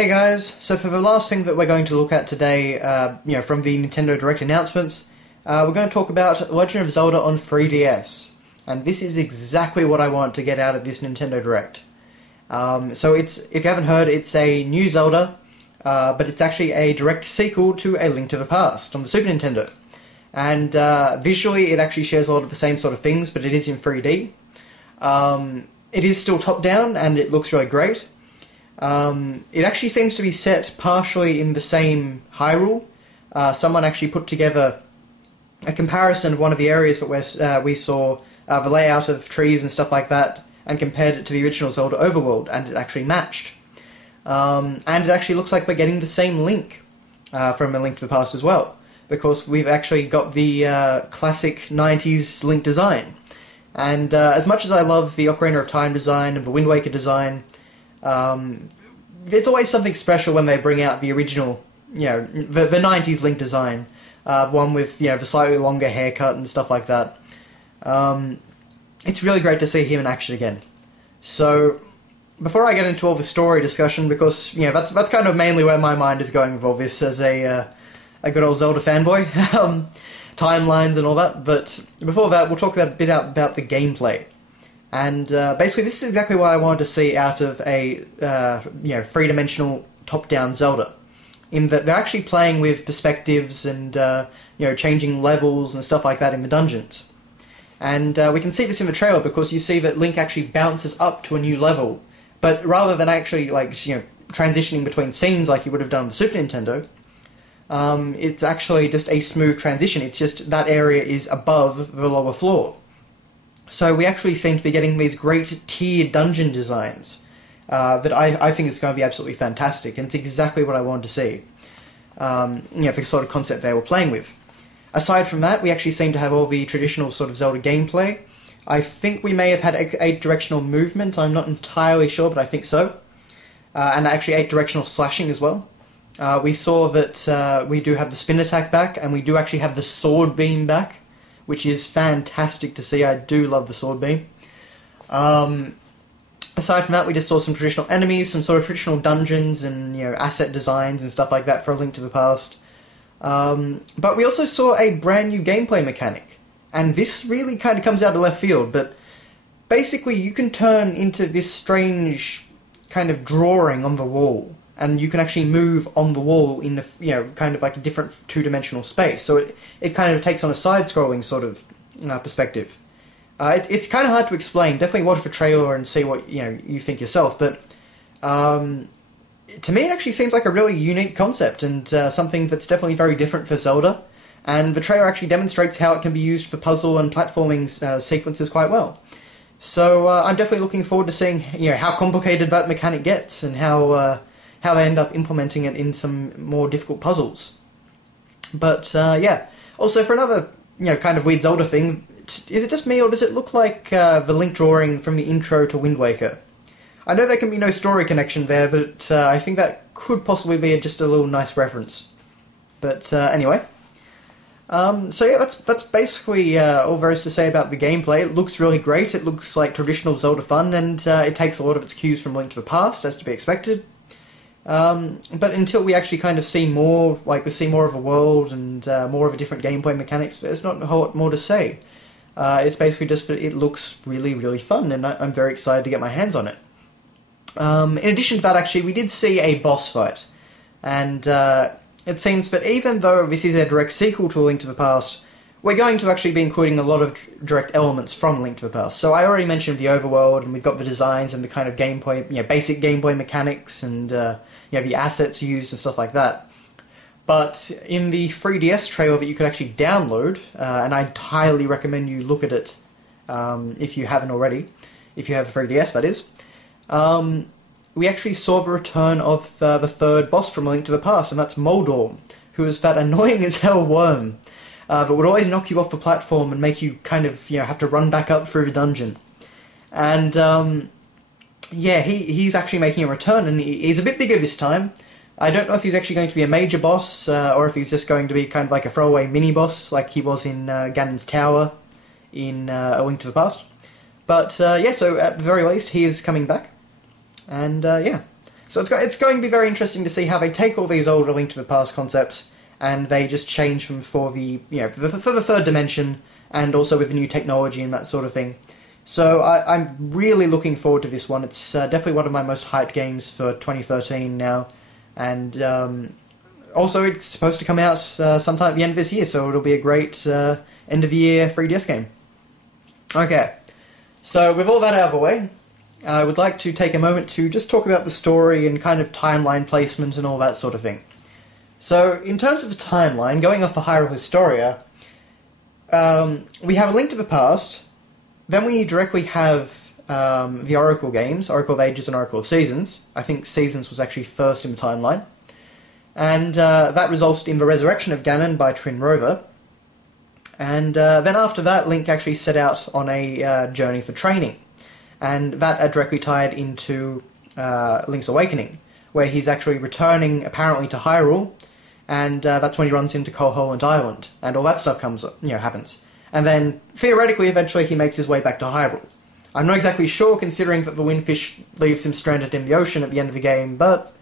Hey guys, so for the last thing that we're going to look at today, from the Nintendo Direct announcements, we're going to talk about Legend of Zelda on 3DS. And this is exactly what I want to get out of this Nintendo Direct. So if you haven't heard, it's a new Zelda, but it's actually a direct sequel to A Link to the Past on the Super Nintendo. And visually it actually shares a lot of the same sort of things, but it is in 3D. It is still top-down, and it looks really great. It actually seems to be set partially in the same Hyrule. Someone actually put together a comparison of one of the areas that we saw the layout of trees and stuff like that, and compared it to the original Zelda Overworld, and it actually matched. And it actually looks like we're getting the same Link from A Link to the Past as well, because we've actually got the classic 90s Link design. And as much as I love the Ocarina of Time design and the Wind Waker design, there's always something special when they bring out the original, the 90s Link design, one with, the slightly longer haircut and stuff like that. It's really great to see him in action again. So, before I get into all the story discussion, because, that's kind of mainly where my mind is going with all this as a good old Zelda fanboy, timelines and all that, but before that, we'll talk a bit about the gameplay. And basically, this is exactly what I wanted to see out of a three-dimensional top-down Zelda, in that they're actually playing with perspectives and changing levels and stuff like that in the dungeons. And we can see this in the trailer because you see that Link actually bounces up to a new level, but rather than actually transitioning between scenes like you would have done on the Super Nintendo, it's actually just a smooth transition. It's just that area is above the lower floor. So we actually seem to be getting these great tiered dungeon designs that I think is going to be absolutely fantastic, and it's exactly what I wanted to see. The sort of concept they were playing with. Aside from that, we actually seem to have all the traditional sort of Zelda gameplay. I think we may have had 8-directional movement, I'm not entirely sure, but I think so. And actually 8-directional slashing as well. We saw that we do have the spin attack back, and we do actually have the sword beam back, which is fantastic to see. I do love the sword beam. Aside from that, we just saw some traditional enemies, some sort of traditional dungeons, and asset designs and stuff like that for A Link to the Past. But we also saw a brand new gameplay mechanic, and this really kind of comes out of left field. But basically, you can turn into this strange kind of drawing on the wall, and you can actually move on the wall in kind of like a different two-dimensional space. So it kind of takes on a side-scrolling sort of perspective. It's kind of hard to explain. Definitely watch the trailer and see what you think yourself. But to me, it actually seems like a really unique concept, and something that's definitely very different for Zelda. And the trailer actually demonstrates how it can be used for puzzle and platforming sequences quite well. So I'm definitely looking forward to seeing how complicated that mechanic gets, and how they end up implementing it in some more difficult puzzles. But, also for another, kind of weird Zelda thing, is it just me, or does it look like the Link drawing from the intro to Wind Waker? I know there can be no story connection there, but I think that could possibly be just a little nice reference. But, anyway. So yeah, that's basically all there is to say about the gameplay. It looks really great, it looks like traditional Zelda fun, and it takes a lot of its cues from Link to the Past, as to be expected. But until we actually kind of see more, we see more of a world and more of a different gameplay mechanics, there's not a whole lot more to say. It's basically just that it looks really, really fun, and I'm very excited to get my hands on it. In addition to that, actually, we did see a boss fight, and it seems that even though this is a direct sequel to A Link to the Past, we're going to actually be including a lot of direct elements from A Link to the Past. So I already mentioned the overworld, and we've got the designs and the kind of gameplay, basic gameplay mechanics, and the assets used and stuff like that. But in the 3DS trailer that you could actually download, and I highly recommend you look at it if you haven't already, if you have a 3DS, that is, we actually saw the return of the third boss from A Link to the Past, and that's Moldor, who is that annoying as hell worm that would always knock you off the platform and make you kind of have to run back up through the dungeon. And he's actually making a return, and he's a bit bigger this time. I don't know if he's actually going to be a major boss, or if he's just going to be kind of like a throwaway mini-boss, like he was in Ganon's Tower in A Link to the Past. But, so at the very least, he is coming back. And, So it's going to be very interesting to see how they take all these older Link to the Past concepts and they just change them for the for the third dimension, and also with the new technology and that sort of thing. So I'm really looking forward to this one. It's definitely one of my most hyped games for 2013 now, and also it's supposed to come out sometime at the end of this year, so it'll be a great end of the year 3DS game. Okay, so with all that out of the way, I would like to take a moment to just talk about the story and kind of timeline placement and all that sort of thing. So, in terms of the timeline, going off the Hyrule Historia, we have A Link to the Past, then we directly have the Oracle games, Oracle of Ages and Oracle of Seasons. I think Seasons was actually first in the timeline. And that resulted in the resurrection of Ganon by Twin Rover. And then after that, Link actually set out on a journey for training. And that directly tied into Link's Awakening, where he's actually returning apparently to Hyrule, and that's when he runs into Koholint Island, and all that stuff happens. And then, theoretically, eventually he makes his way back to Hyrule. I'm not exactly sure, considering that the Windfish leaves him stranded in the ocean at the end of the game, but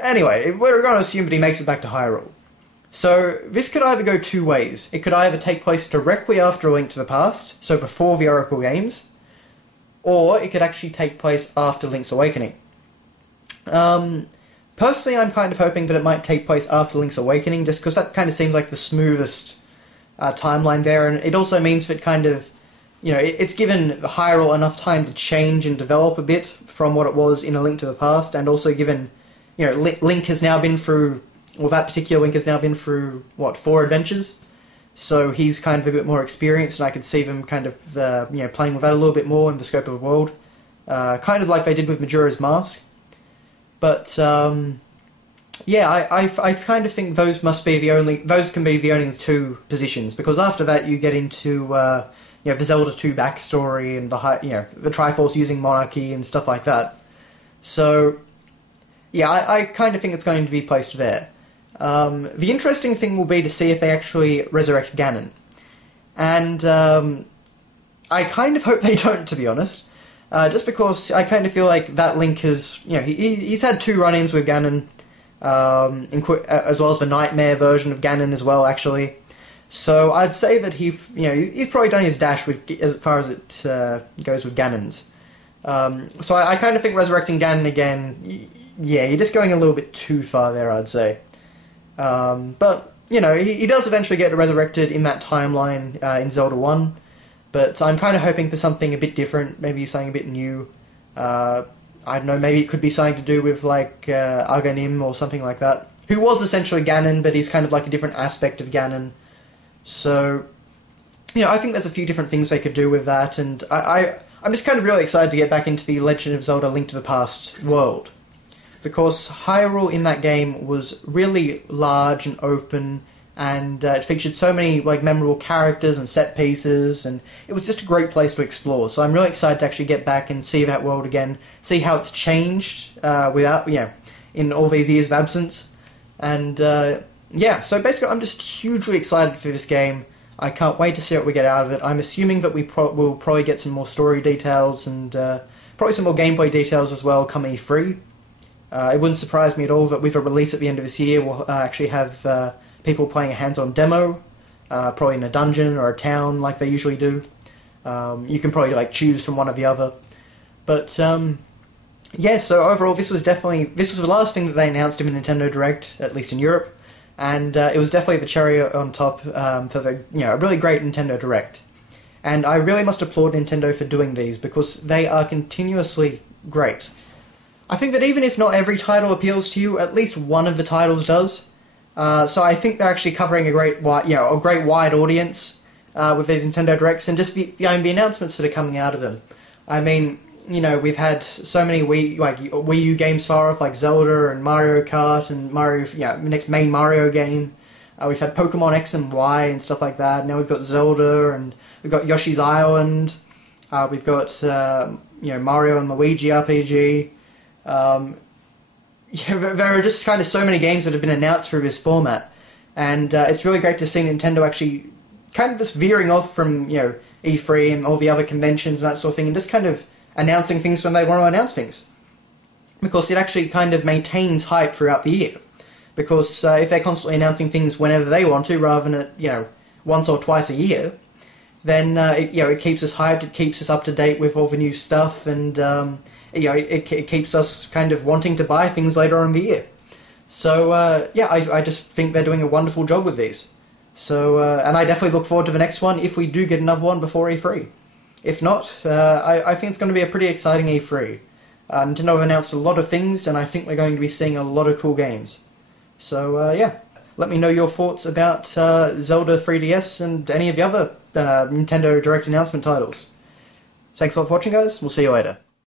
anyway, we're going to assume that he makes it back to Hyrule. So, this could either go two ways. It could either take place directly after A Link to the Past, so before the Oracle games, or it could actually take place after Link's Awakening. Personally, I'm kind of hoping that it might take place after Link's Awakening, just because that kind of seems like the smoothest timeline there, and it also means that kind of, it's given Hyrule enough time to change and develop a bit from what it was in A Link to the Past, and also given, Link has now been through, that particular Link has now been through, 4 adventures? So he's kind of a bit more experienced, and I could see them kind of, playing with that a little bit more in the scope of the world. Kind of like they did with Majora's Mask. But, I kind of think those can be the only two positions, because after that you get into, the Zelda 2 backstory and the Triforce using Monarchy and stuff like that. So, yeah, I kind of think it's going to be placed there. The interesting thing will be to see if they actually resurrect Ganon. And I kind of hope they don't, to be honest. Just because I kind of feel like that Link has... he's had 2 run-ins with Ganon, as well as the Nightmare version of Ganon as well, actually. So I'd say that he's probably done his dash with as far as it goes with Ganon's. So I kind of think resurrecting Ganon again... Yeah, you're just going a little bit too far there, I'd say. But, he does eventually get resurrected in that timeline in Zelda 1, but I'm kind of hoping for something a bit different, maybe something a bit new. I don't know, maybe it could be something to do with, Aghanim or something like that, who was essentially Ganon, but he's kind of like a different aspect of Ganon. So, I think there's a few different things they could do with that, and I'm just kind of really excited to get back into the Legend of Zelda Link to the Past world. Because Hyrule in that game was really large and open, and it featured so many memorable characters and set pieces, and it was just a great place to explore. So I'm really excited to actually get back and see that world again, see how it's changed in all these years of absence. And so basically I'm just hugely excited for this game. I can't wait to see what we get out of it. I'm assuming that we'll probably get some more story details and probably some more gameplay details as well come E3. It wouldn't surprise me at all that with a release at the end of this year, we'll actually have people playing a hands-on demo, probably in a dungeon or a town like they usually do. You can probably choose from one or the other. But so overall this was the last thing that they announced in the Nintendo Direct, at least in Europe, and it was definitely the cherry on top for the a really great Nintendo Direct. And I really must applaud Nintendo for doing these, because they are continuously great. I think that even if not every title appeals to you, at least one of the titles does. So I think they're actually covering a great wide audience with these Nintendo Directs, and just the announcements that are coming out of them. I mean, we've had so many Wii U games far off, like Zelda and Mario Kart and the next main Mario game. We've had Pokemon X and Y and stuff like that. Now we've got Zelda, and we've got Yoshi's Island. We've got Mario and Luigi RPG. There are just kind of so many games that have been announced through this format, and it's really great to see Nintendo actually kind of just veering off from E3 and all the other conventions and that sort of thing, and just kind of announcing things when they want to announce things. because it actually kind of maintains hype throughout the year. Because if they're constantly announcing things whenever they want to, rather than once or twice a year, then it keeps us hyped, it keeps us up to date with all the new stuff, and it keeps us kind of wanting to buy things later on in the year. So I just think they're doing a wonderful job with these. So and I definitely look forward to the next one if we do get another one before E3. If not, I think it's going to be a pretty exciting E3. Nintendo have announced a lot of things, and I think we're going to be seeing a lot of cool games. So let me know your thoughts about Zelda 3DS and any of the other Nintendo Direct announcement titles. Thanks a lot for watching, guys. We'll see you later.